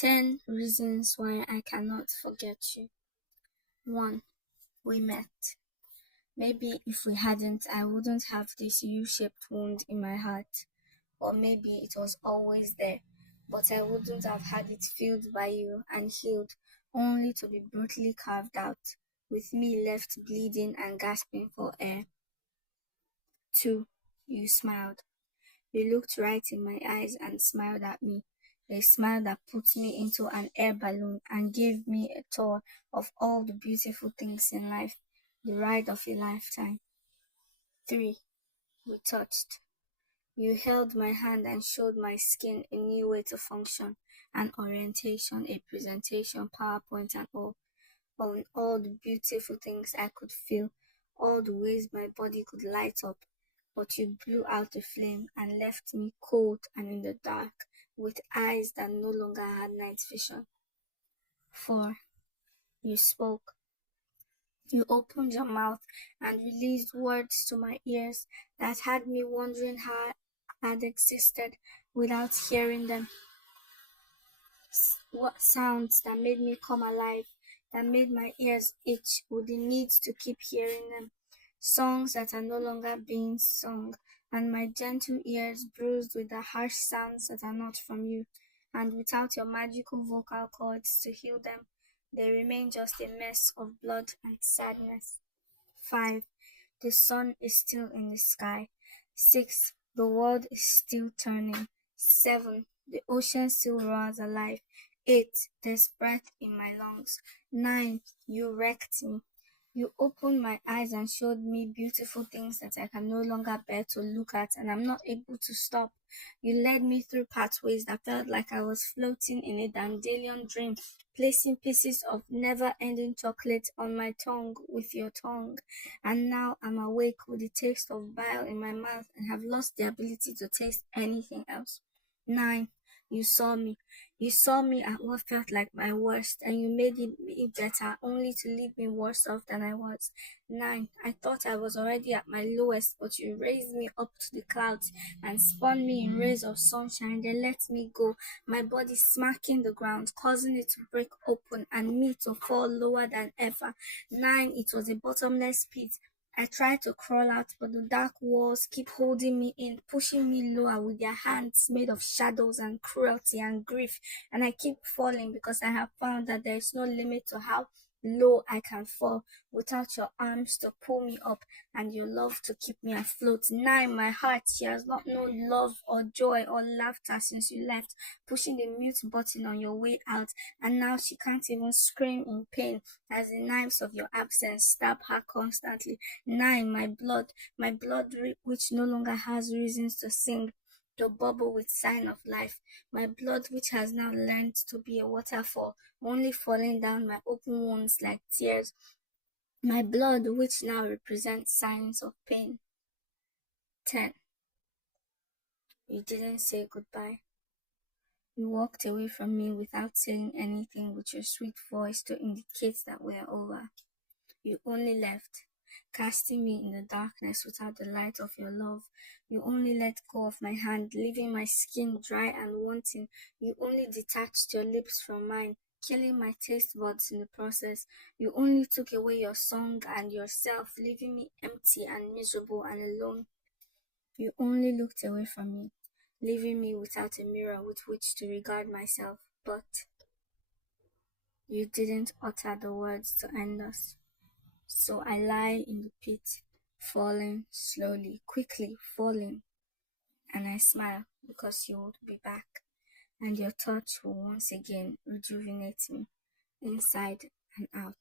10 reasons why I cannot forget you. 1. We met. Maybe if we hadn't, I wouldn't have this U-shaped wound in my heart. Or maybe it was always there, but I wouldn't have had it filled by you and healed, only to be brutally carved out, with me left bleeding and gasping for air. 2. You smiled. You looked right in my eyes and smiled at me, a smile that put me into an air balloon and gave me a tour of all the beautiful things in life, the ride of a lifetime. 3. We touched. You held my hand and showed my skin a new way to function, an orientation, a presentation, PowerPoint and all the beautiful things I could feel, all the ways my body could light up. But you blew out the flame and left me cold and in the dark, with eyes that no longer had night vision. 4. You spoke. You opened your mouth and released words to my ears that had me wondering how I had existed without hearing them. What sounds that made me come alive, that made my ears itch with the need to keep hearing them. Songs that are no longer being sung, and my gentle ears bruised with the harsh sounds that are not from you, and without your magical vocal cords to heal them, they remain just a mess of blood and sadness. 5. The sun is still in the sky. 6. The world is still turning. 7. The ocean still roars alive. 8. There's breath in my lungs. 9. You wrecked me. You opened my eyes and showed me beautiful things that I can no longer bear to look at, and I'm not able to stop. You led me through pathways that felt like I was floating in a dandelion dream, placing pieces of never-ending chocolate on my tongue with your tongue. And now I'm awake with the taste of bile in my mouth and have lost the ability to taste anything else. 9. You saw me. You saw me at what felt like my worst, and you made it better, only to leave me worse off than I was. 9. I thought I was already at my lowest, but you raised me up to the clouds and spun me in rays of sunshine, then let me go, my body smacking the ground, causing it to break open and me to fall lower than ever. 9. It was a bottomless pit. I tried to crawl out, but the dark walls keep holding me in, pushing me lower with their hands made of shadows and cruelty and grief, and I keep falling because I have found that there is no limit to how low I can fall without your arms to pull me up and your love to keep me afloat. 9. My heart, she has not known love or joy or laughter since you left, pushing the mute button on your way out, and now she can't even scream in pain as the knives of your absence stab her constantly. 9. My blood, which no longer has reasons to sing, to bubble with sign of life, my blood which has now learned to be a waterfall, only falling down my open wounds like tears, my blood which now represents signs of pain. 10. You didn't say goodbye. You walked away from me without saying anything, with your sweet voice to indicate that we're over. You only left, casting me in the darkness without the light of your love. You only let go of my hand, leaving my skin dry and wanting. You only detached your lips from mine, killing my taste buds in the process. You only took away your song and yourself, leaving me empty and miserable and alone. You only looked away from me, leaving me without a mirror with which to regard myself. But you didn't utter the words to end us. So I lie in the pit, falling slowly, quickly falling, and I smile because you would be back, and your touch will once again rejuvenate me, inside and out.